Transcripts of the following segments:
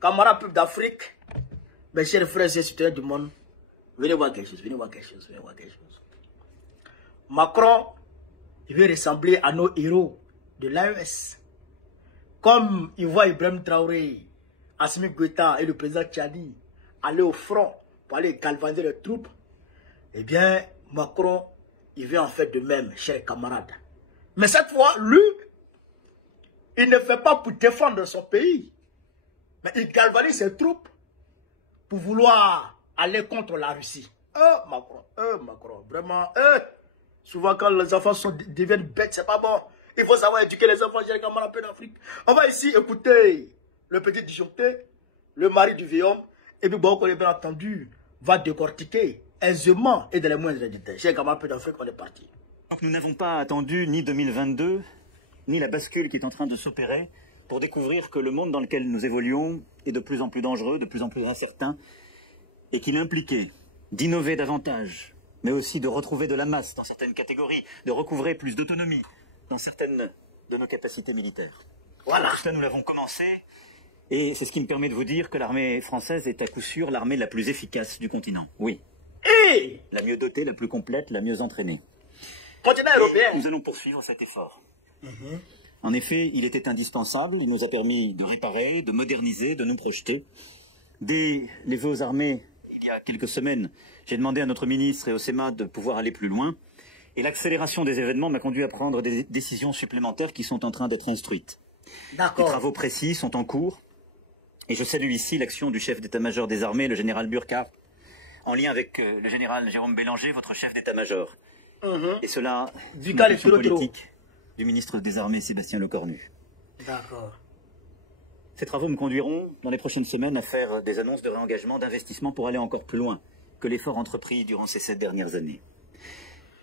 camarades peuple d'Afrique, mes chers frères et citoyens du monde, venez voir quelque chose, venez voir quelque chose, venez voir quelque chose. Macron, il veut ressembler à nos héros de l'AES. Comme il voit Ibrahim Traoré, Assimi Goïta et le président Tchadi aller au front pour aller galvaniser les troupes, eh bien, Macron, il veut en faire de même, chers camarades. Mais cette fois, lui, il ne fait pas pour défendre son pays, mais il galvanise ses troupes pour vouloir aller contre la Russie. Macron, vraiment, souvent quand les enfants deviennent bêtes, c'est pas bon. Il faut savoir éduquer les enfants, chers camarades d'Afrique. On va ici écouter le petit disjoncté, le mari du vieil homme, et puis bon, bien entendu, va décortiquer aisément et dans les moindres détails. Chers camarades d'Afrique, on est parti. Donc nous n'avons pas attendu ni 2022, ni la bascule qui est en train de s'opérer pour découvrir que le monde dans lequel nous évoluons est de plus en plus dangereux, de plus en plus incertain, et qu'il impliquait d'innover davantage, mais aussi de retrouver de la masse dans certaines catégories, de recouvrer plus d'autonomie dans certaines de nos capacités militaires. Voilà. Tout cela, nous l'avons commencé, et c'est ce qui me permet de vous dire que l'armée française est à coup sûr l'armée la plus efficace du continent. Oui. Et la mieux dotée, la plus complète, la mieux entraînée. Continent européen. Nous allons poursuivre cet effort. En effet, il était indispensable, il nous a permis de réparer, de moderniser, de nous projeter. Dès les vœux aux armées, il y a quelques semaines, j'ai demandé à notre ministre et au SEMA de pouvoir aller plus loin. Et l'accélération des événements m'a conduit à prendre des décisions supplémentaires qui sont en train d'être instruites. D'accord. Les travaux précis sont en cours. Et je salue ici l'action du chef d'état-major des armées, le général Burkhardt, en lien avec le général Jérôme Bélanger, votre chef d'état-major. Et cela, sous l'impulsion politique du ministre des Armées, Sébastien Lecornu. D'accord. Ces travaux me conduiront, dans les prochaines semaines, à faire des annonces de réengagement, d'investissement pour aller encore plus loin que l'effort entrepris durant ces 7 dernières années.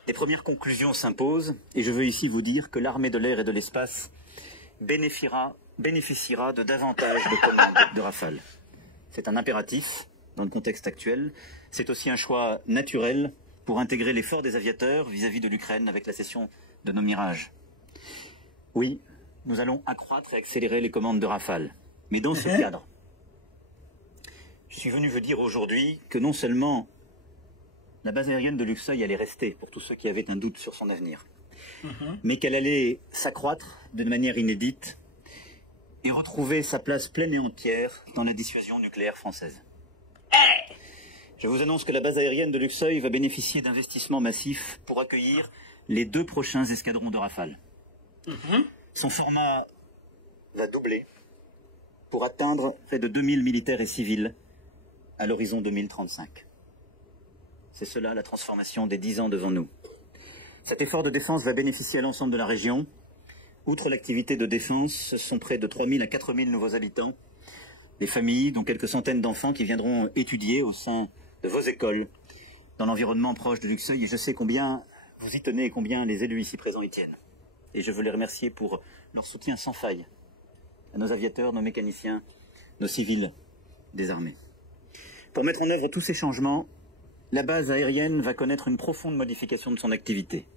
Des premières conclusions s'imposent, et je veux ici vous dire que l'armée de l'air et de l'espace bénéficiera de davantage de commandes de Rafale. C'est un impératif dans le contexte actuel. C'est aussi un choix naturel pour intégrer l'effort des aviateurs vis-à-vis de l'Ukraine avec la cession de nos Mirages. Oui, nous allons accroître et accélérer les commandes de Rafale. Mais dans ce cadre, je suis venu vous dire aujourd'hui que non seulement la base aérienne de Luxeuil allait rester, pour tous ceux qui avaient un doute sur son avenir, mais qu'elle allait s'accroître de manière inédite et retrouver sa place pleine et entière dans la dissuasion nucléaire française. Je vous annonce que la base aérienne de Luxeuil va bénéficier d'investissements massifs pour accueillir les 2 prochains escadrons de Rafale. Son format va doubler pour atteindre près de 2000 militaires et civils à l'horizon 2035. C'est cela la transformation des 10 ans devant nous. Cet effort de défense va bénéficier à l'ensemble de la région. Outre l'activité de défense, ce sont près de 3000 à 4000 nouveaux habitants, des familles, dont quelques centaines d'enfants qui viendront étudier au sein de vos écoles, dans l'environnement proche de Luxeuil, et je sais combien vous y tenez et combien les élus ici présents y tiennent. Et je veux les remercier pour leur soutien sans faille à nos aviateurs, nos mécaniciens, nos civils des armées. Pour mettre en œuvre tous ces changements, la base aérienne va connaître une profonde modification de son activité.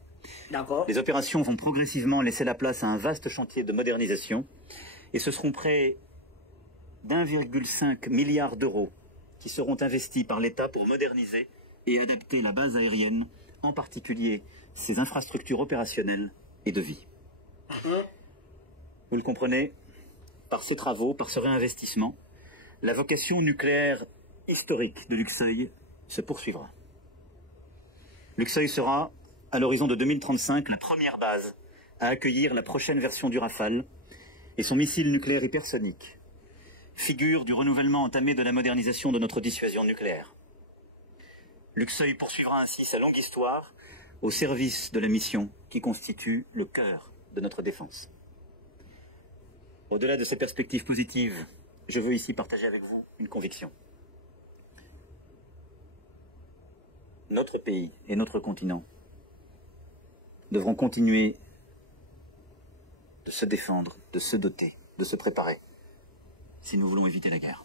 Les opérations vont progressivement laisser la place à un vaste chantier de modernisation, et ce seront près d'1,5 milliard d'euros qui seront investis par l'État pour moderniser et adapter la base aérienne, en particulier ses infrastructures opérationnelles et de vie. Vous le comprenez, par ces travaux, par ce réinvestissement, la vocation nucléaire historique de Luxeuil se poursuivra. Luxeuil sera, à l'horizon de 2035, la première base à accueillir la prochaine version du Rafale et son missile nucléaire hypersonique, figure du renouvellement entamé de la modernisation de notre dissuasion nucléaire. Luxeuil poursuivra ainsi sa longue histoire au service de la mission qui constitue le cœur de notre défense. Au-delà de ces perspectives positives, je veux ici partager avec vous une conviction. Notre pays et notre continent devront continuer de se défendre, de se doter, de se préparer, si nous voulons éviter la guerre.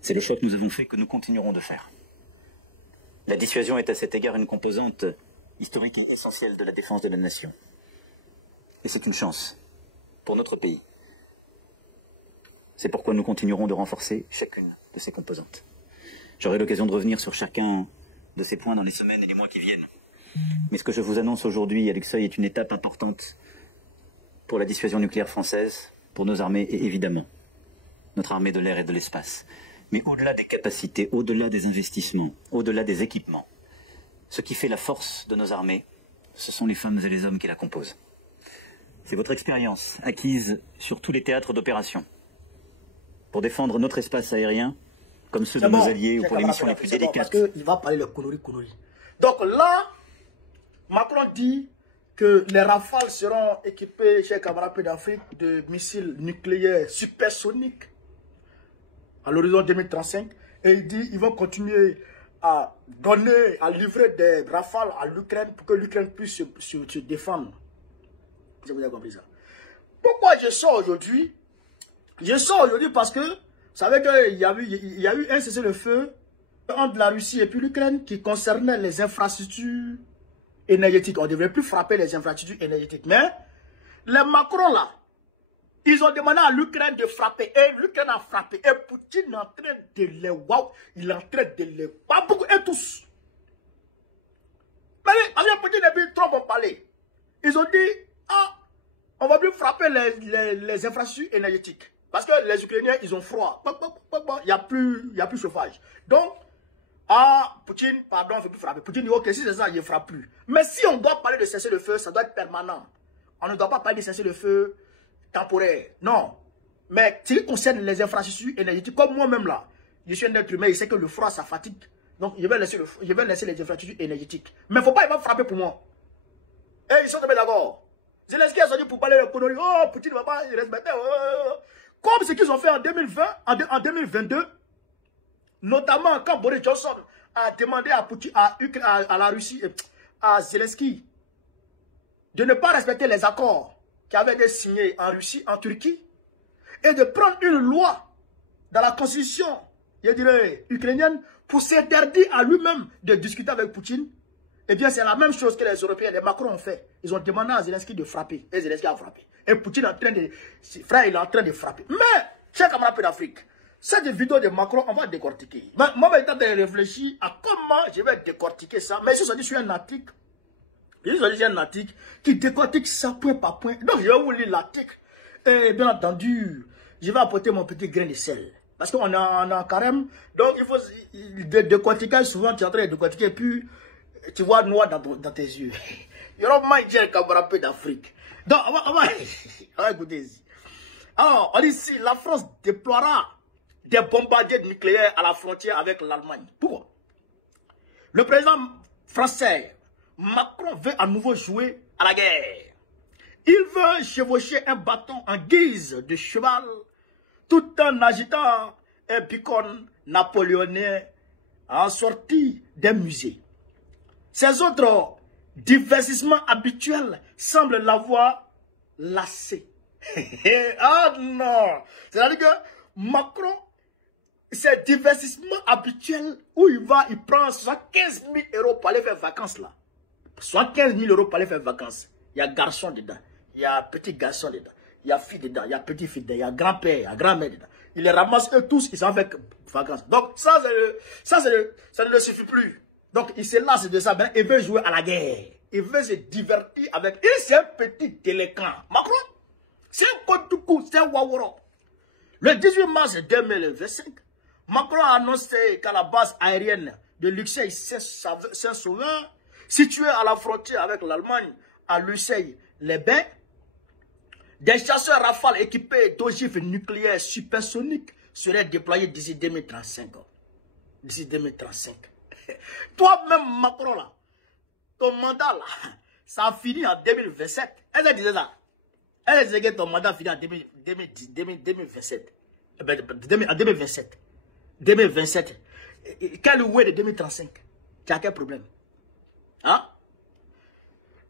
C'est le choix que nous avons fait, que nous continuerons de faire. La dissuasion est à cet égard une composante historique et essentielle de la défense de la nation. Et c'est une chance pour notre pays. C'est pourquoi nous continuerons de renforcer chacune de ces composantes. J'aurai l'occasion de revenir sur chacun de ces points dans les semaines et les mois qui viennent. Mais ce que je vous annonce aujourd'hui à Luxeuil est une étape importante pour la dissuasion nucléaire française, pour nos armées et évidemment notre armée de l'air et de l'espace. Mais au-delà des capacités, au-delà des investissements, au-delà des équipements, ce qui fait la force de nos armées, ce sont les femmes et les hommes qui la composent. C'est votre expérience, acquise sur tous les théâtres d'opération, pour défendre notre espace aérien, comme ceux de nos alliés ou pour les missions les plus délicates. Parce qu'il va parler le connerie. Donc là, Macron dit que les Rafales seront équipés, chers camarades d'Afrique, de missiles nucléaires supersoniques à l'horizon 2035. Et il dit qu'ils vont continuer à donner, à livrer des Rafales à l'Ukraine pour que l'Ukraine puisse se défendre. Je vous ai compris ça. Pourquoi je sors aujourd'hui? Je sors aujourd'hui parce que, vous savez qu'il y a eu un cessez-le-feu entre la Russie et puis l'Ukraine qui concernait les infrastructures énergétiques. On ne devrait plus frapper les infrastructures énergétiques. Mais les Macron là, ils ont demandé à l'Ukraine de frapper. Et l'Ukraine a frappé. Et Poutine est en train de les wow. Il est en train de les babou et tous. Mais avec Poutine et puis Trump ont parlé. Ils ont dit, ah, on va plus frapper les infrastructures énergétiques. Parce que les Ukrainiens, ils ont froid. Il n'y a plus chauffage. Donc, ah, Poutine, pardon, il ne faut plus frapper. Poutine dit, ok, si c'est ça, il ne frappe plus. Mais si on doit parler de cesser le feu, ça doit être permanent. On ne doit pas parler de cesser le feu temporaire. Non. Mais ce qui concerne les infrastructures énergétiques, comme moi-même là, je suis un être humain, je sais que le froid, ça fatigue. Donc, je vais laisser les infrastructures énergétiques. Mais il ne faut pas, il va frapper pour moi. Et ils sont tombés d'accord. Zelensky a dit pour parler de conneries. Oh, Poutine ne va pas, il reste maintenant. Comme ce qu'ils ont fait en 2020, en 2022, notamment quand Boris Johnson a demandé à Poutine, à la Russie, à Zelensky, de ne pas respecter les accords qui avaient été signés en Russie, en Turquie, et de prendre une loi dans la constitution, je dirais, ukrainienne, pour s'interdire à lui-même de discuter avec Poutine. Eh bien, c'est la même chose que les Européens, les Macron ont fait. Ils ont demandé à Zelensky de frapper. Et Zelensky a frappé. Et Poutine est en train de... Frère, il est en train de frapper. Mais, chers camarades d'Afrique, cette vidéo de Macron, on va décortiquer. Moi, je suis en train de réfléchir à comment je vais décortiquer ça. Mais je suis un article. Je suis un article qui décortique ça point par point. Donc, je vais vous lire l'article. Et bien entendu, je vais apporter mon petit grain de sel. Parce qu'on a un carême. Donc, il faut décortiquer. Souvent, tu es en train de décortiquer. Puis, tu vois noir dans tes yeux. Il y aura moins de camarades d'Afrique. Donc, on va écouter ici. Alors, on dit ici, la France déploiera des bombardiers nucléaires à la frontière avec l'Allemagne. Pourquoi? Le président français, Macron, veut à nouveau jouer à la guerre. Il veut chevaucher un bâton en guise de cheval, tout en agitant un picon napoléonien en sortie d'un musée. Ces autres divertissements habituels semblent l'avoir lassé. Ah non! C'est-à-dire que Macron, ces divertissements habituels où il prend 75 000 € pour aller faire vacances là. 75 000 € pour aller faire vacances. Il y a garçon dedans, il y a petit garçon dedans, il y a fille dedans, il y a petit fille dedans, il y a grand-père, il y a grand-mère dedans. Il les ramasse eux tous, ils s'en font vacances. Donc ça ne le suffit plus. Donc il se lasse de ça, ben, il veut jouer à la guerre. Il veut se divertir avec... Et c'est un petit délinquant. Macron, c'est un Kotoukou, c'est un Waworo. Le 18 mars 2025, Macron a annoncé qu'à la base aérienne de Luxeuil Saint-Sauveur, située à la frontière avec l'Allemagne, à Luxeuil-les-Bains, des chasseurs Rafale équipés d'ogives nucléaires supersoniques seraient déployés d'ici 2035. D'ici 2035. Toi-même, Macron, là, ton mandat, là, ça a fini en 2027. Elle disait ça. Elle disait que ton mandat finit en 2027. En 2027. 2027. Quel oué de 2035? Tu as quel problème? Hein?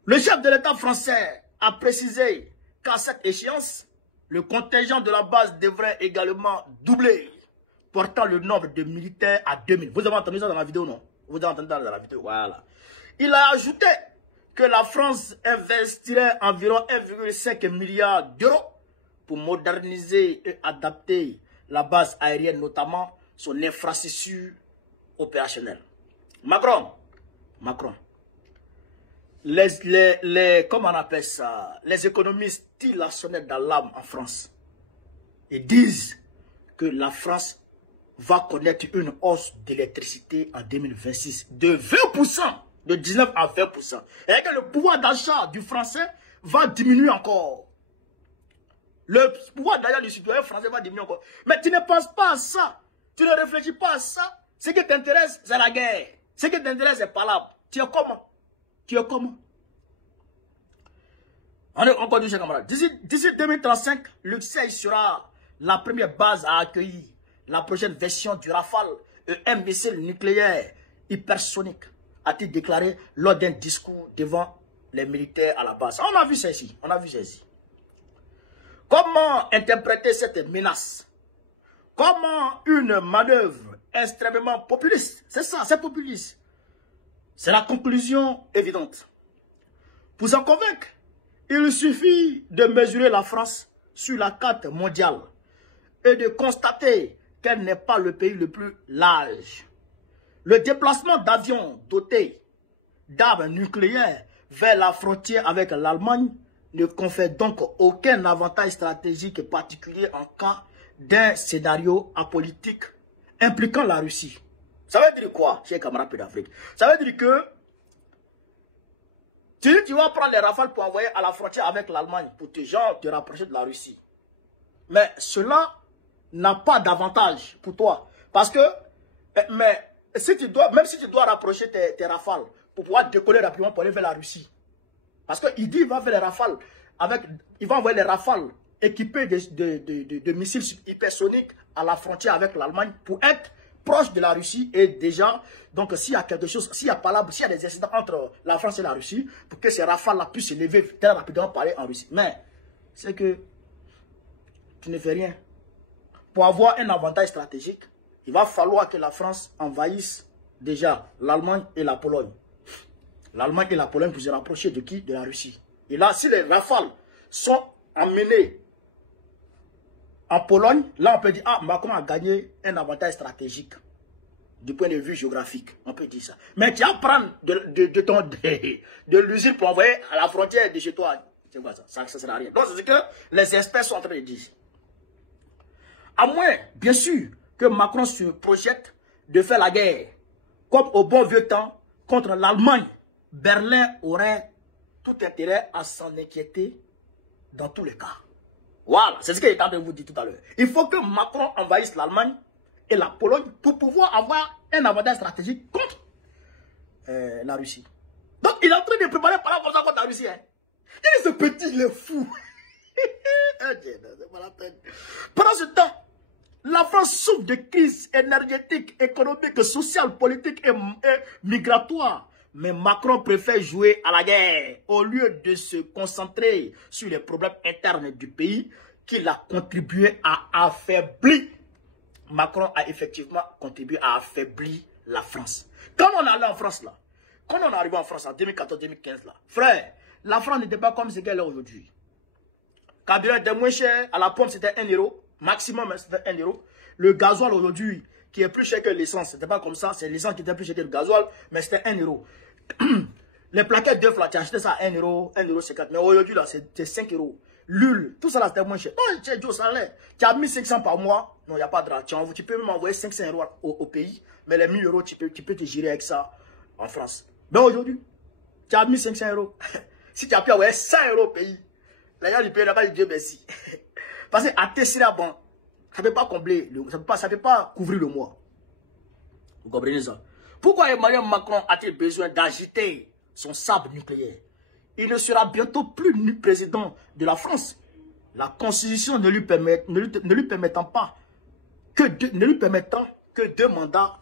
Le chef de l'État français a précisé qu'à cette échéance, le contingent de la base devrait également doubler, portant le nombre de militaires à 2000. Vous avez entendu ça dans la vidéo, non? Vous avez entendu ça dans la vidéo, voilà. Il a ajouté que la France investirait environ 1,5 milliard d'euros pour moderniser et adapter la base aérienne, notamment son infrastructure opérationnelle. Macron, comment on appelle ça, les économistes tirent la sonnette d'alarme en France et disent que la France va connaître une hausse d'électricité en 2026 de 20%, de 19 à 20%. Et que le pouvoir d'achat du français va diminuer encore. Le pouvoir d'achat du citoyen français va diminuer encore. Mais tu ne penses pas à ça. Tu ne réfléchis pas à ça. Ce qui t'intéresse, c'est la guerre. Ce qui t'intéresse, c'est palabre. Tu es comment? On est encore du chers camarades. D'ici 2035, l'Ukraine sera la première base à accueillir la prochaine version du Rafale, un missile nucléaire hypersonique, a-t-il déclaré lors d'un discours devant les militaires à la base. On a vu ça ici. Comment interpréter cette menace? Comment une manœuvre extrêmement populiste? C'est ça, c'est populiste. C'est la conclusion évidente. Pour en convaincre, il suffit de mesurer la France sur la carte mondiale et de constater qu'elle n'est pas le pays le plus large. Le déplacement d'avions dotés d'armes nucléaires vers la frontière avec l'Allemagne ne confère donc aucun avantage stratégique particulier en cas d'un scénario apolitique impliquant la Russie. Ça veut dire quoi, chers camarades d'Afrique? Ça veut dire que tu vas prendre les rafales pour envoyer à la frontière avec l'Allemagne pour te rapprocher de la Russie. Mais cela n'a pas d'avantage pour toi. Parce que, même si tu dois rapprocher tes rafales pour pouvoir décoller rapidement pour aller vers la Russie. Parce qu'il dit qu'il va faire les rafales il va envoyer les rafales équipés de missiles hypersoniques à la frontière avec l'Allemagne pour être proche de la Russie et déjà, donc s'il y a quelque chose, s'il y a des incidents entre la France et la Russie, pour que ces rafales-là puissent s'élever très rapidement pour aller en Russie. Mais, c'est que tu ne fais rien. Pour avoir un avantage stratégique, il va falloir que la France envahisse déjà l'Allemagne et la Pologne. L'Allemagne et la Pologne pour se rapprocher de qui? De la Russie. Et là, si les rafales sont emmenés en Pologne, là on peut dire, ah, Macron a gagné un avantage stratégique du point de vue géographique. On peut dire ça. Mais tu vas prendre de l'usine pour envoyer à la frontière de chez toi. C'est quoi ça? Ça ne sert à rien. Donc c'est ce que les experts sont en train de dire. À moins, bien sûr, que Macron se projette de faire la guerre, comme au bon vieux temps, contre l'Allemagne. Berlin aurait tout intérêt à s'en inquiéter dans tous les cas. Voilà, c'est ce qu'il est en train de vous dire tout à l'heure. Il faut que Macron envahisse l'Allemagne et la Pologne pour pouvoir avoir un avantage stratégique contre la Russie. Donc, il est en train de préparer par rapport contre la Russie. Hein. Il est ce petit, il est fou. Pendant ce temps, la France souffre de crises énergétiques, économiques, sociales, politiques et migratoires. Mais Macron préfère jouer à la guerre au lieu de se concentrer sur les problèmes internes du pays qu'il a contribué à affaiblir. Macron a effectivement contribué à affaiblir la France. Quand on est allé en France là, quand on est arrivé en France en 2014-2015 là, frère, la France n'était pas comme ce qu'elle est aujourd'hui. Carburant était moins cher, à la pompe c'était 1 euro, maximum c'était 1 euro. Le gasoil aujourd'hui, qui est plus cher que l'essence, c'était pas comme ça, c'est l'essence qui était plus cher que le gasoil, mais c'était 1 euro. Les plaquettes d'œufs là, tu achetais ça à 1 euro, 1,50 €, mais aujourd'hui là, c'est 5 euros. L'huile, tout ça là, c'était moins cher. Non, tu es Joe Salaire, tu as 1500 par mois, non, il n'y a pas de ratio. Tu peux même envoyer 500 € au pays, mais les 1000 € tu peux te gérer avec ça en France. Mais aujourd'hui, tu as 1500 €. Si tu as pu envoyer 100 € au pays, les gens du pays, là-bas, ils disent merci. Parce qu'à Tessira, bon, ça ne peut pas combler, ça ne peut pas couvrir le mois. Vous comprenez ça? Pourquoi Emmanuel Macron a-t-il besoin d'agiter son sabre nucléaire? Il ne sera bientôt plus ni président de la France. La Constitution ne lui permettant que 2 mandats,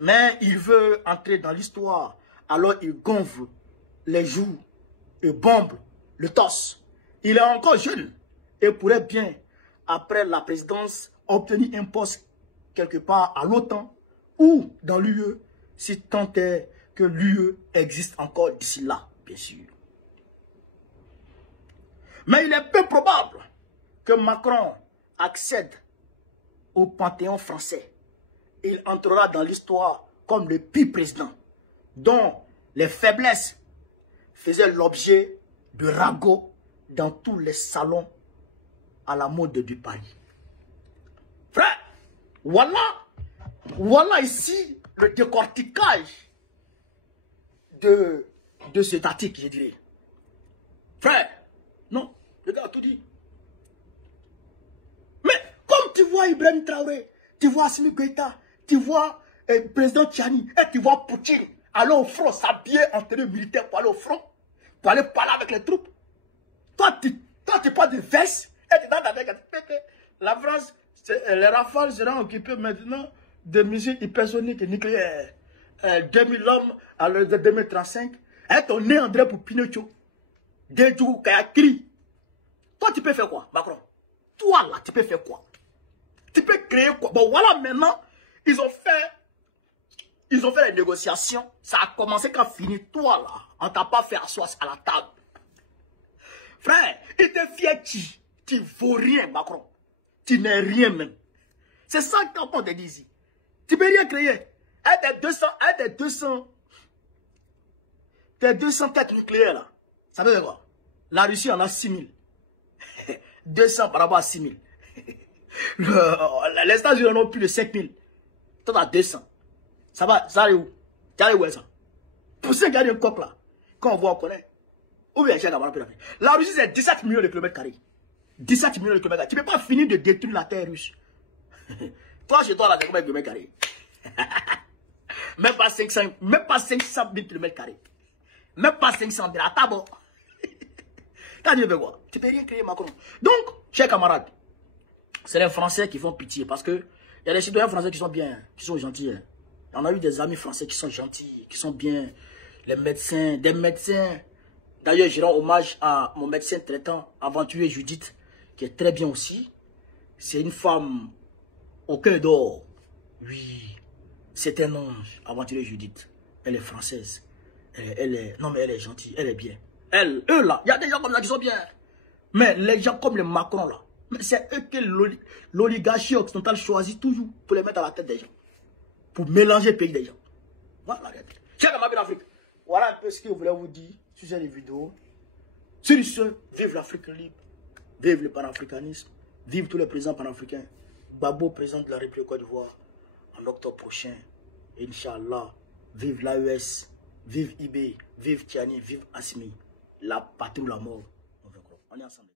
mais il veut entrer dans l'histoire. Alors il gonfle les joues et bombe le torse. Il est encore jeune et pourrait bien, après la présidence, obtenir un poste quelque part à l'OTAN ou dans l'UE, si tant est que l'UE existe encore d'ici là, bien sûr. Mais il est peu probable que Macron accède au panthéon français, il entrera dans l'histoire comme le pire président dont les faiblesses faisaient l'objet de ragots dans tous les salons à la mode du Paris. Frère, voilà ici le décortiquage de cet article, je dirais. Frère, non, le gars a tout dit. Mais comme tu vois Ibrahim Traoré, tu vois Assimi Goïta, tu vois le président Tchani, et tu vois Poutine aller au front, s'habiller en tenue militaire pour aller au front, pour aller parler avec les troupes. Toi, tu parles de veste, et tu donnes avec la France, les rafales seront occupés maintenant de missiles hypersoniques et nucléaires. 2000 hommes à l'heure de 2035. Et ton nez André pour Pinocchio. Déjou, Kayakri. Toi, tu peux faire quoi, Macron? Toi, là, tu peux faire quoi? Tu peux créer quoi? Bon, voilà, maintenant, ils ont fait les négociations. Ça a commencé quand fini. Toi, là, on t'a pas fait asseoir à la table. Frère, il te fier qui? Tu vaux rien, Macron. Tu n'es rien même. C'est ça qu'on te dit ici. Tu peux rien créer. Tes 200 têtes nucléaires, là, ça veut dire quoi? La Russie en a 6000. 200 par rapport à 6000. Les États-Unis en ont plus de 5000. Toi, t'as 200. Ça va, ça arrive où? Tu arrives où ça? Pour ça, garder un coq là. Quand on voit, on connaît. Ou bien, la Russie, c'est 17 millions de kilomètres carrés. 17 millions de kilomètres carrés. Tu ne peux pas finir de détruire la terre russe. Toi, chez toi, là, c'est combien de kilomètres carrés? Même pas 500 000 kilomètres carrés. Même pas 500 000. À bon. T'as dit quoi? Tu peux rien créer, Macron. Donc, chers camarades, c'est les Français qui font pitié parce que il y a des citoyens français qui sont bien, qui sont gentils. On a eu des amis français qui sont gentils, qui sont bien. Les médecins, des médecins. D'ailleurs, je rends hommage à mon médecin traitant, aventurier Judith, qui est très bien aussi. C'est une femme au cœur d'or. Oui, c'est un ange, aventurier Judith. Elle est française. Non, mais elle est gentille, elle est bien. Eux là, il y a des gens comme ça qui sont bien. Mais les gens comme les Macron là, c'est eux que l'oligarchie occidentale choisit toujours pour les mettre à la tête des gens. Pour mélanger le pays des gens. Voilà la réalité. Chers camarades d'Afrique, voilà un peu ce que je voulais vous dire sur cette vidéo. Sur ce, vive l'Afrique libre, vive le panafricanisme, vive tous les présidents panafricains. Babo, président de la République Côte d'Ivoire, en octobre prochain. Inch'Allah, vive l'AES, vive IB, vive Tiani, vive Assimi. La patrie ou la mort. On est ensemble.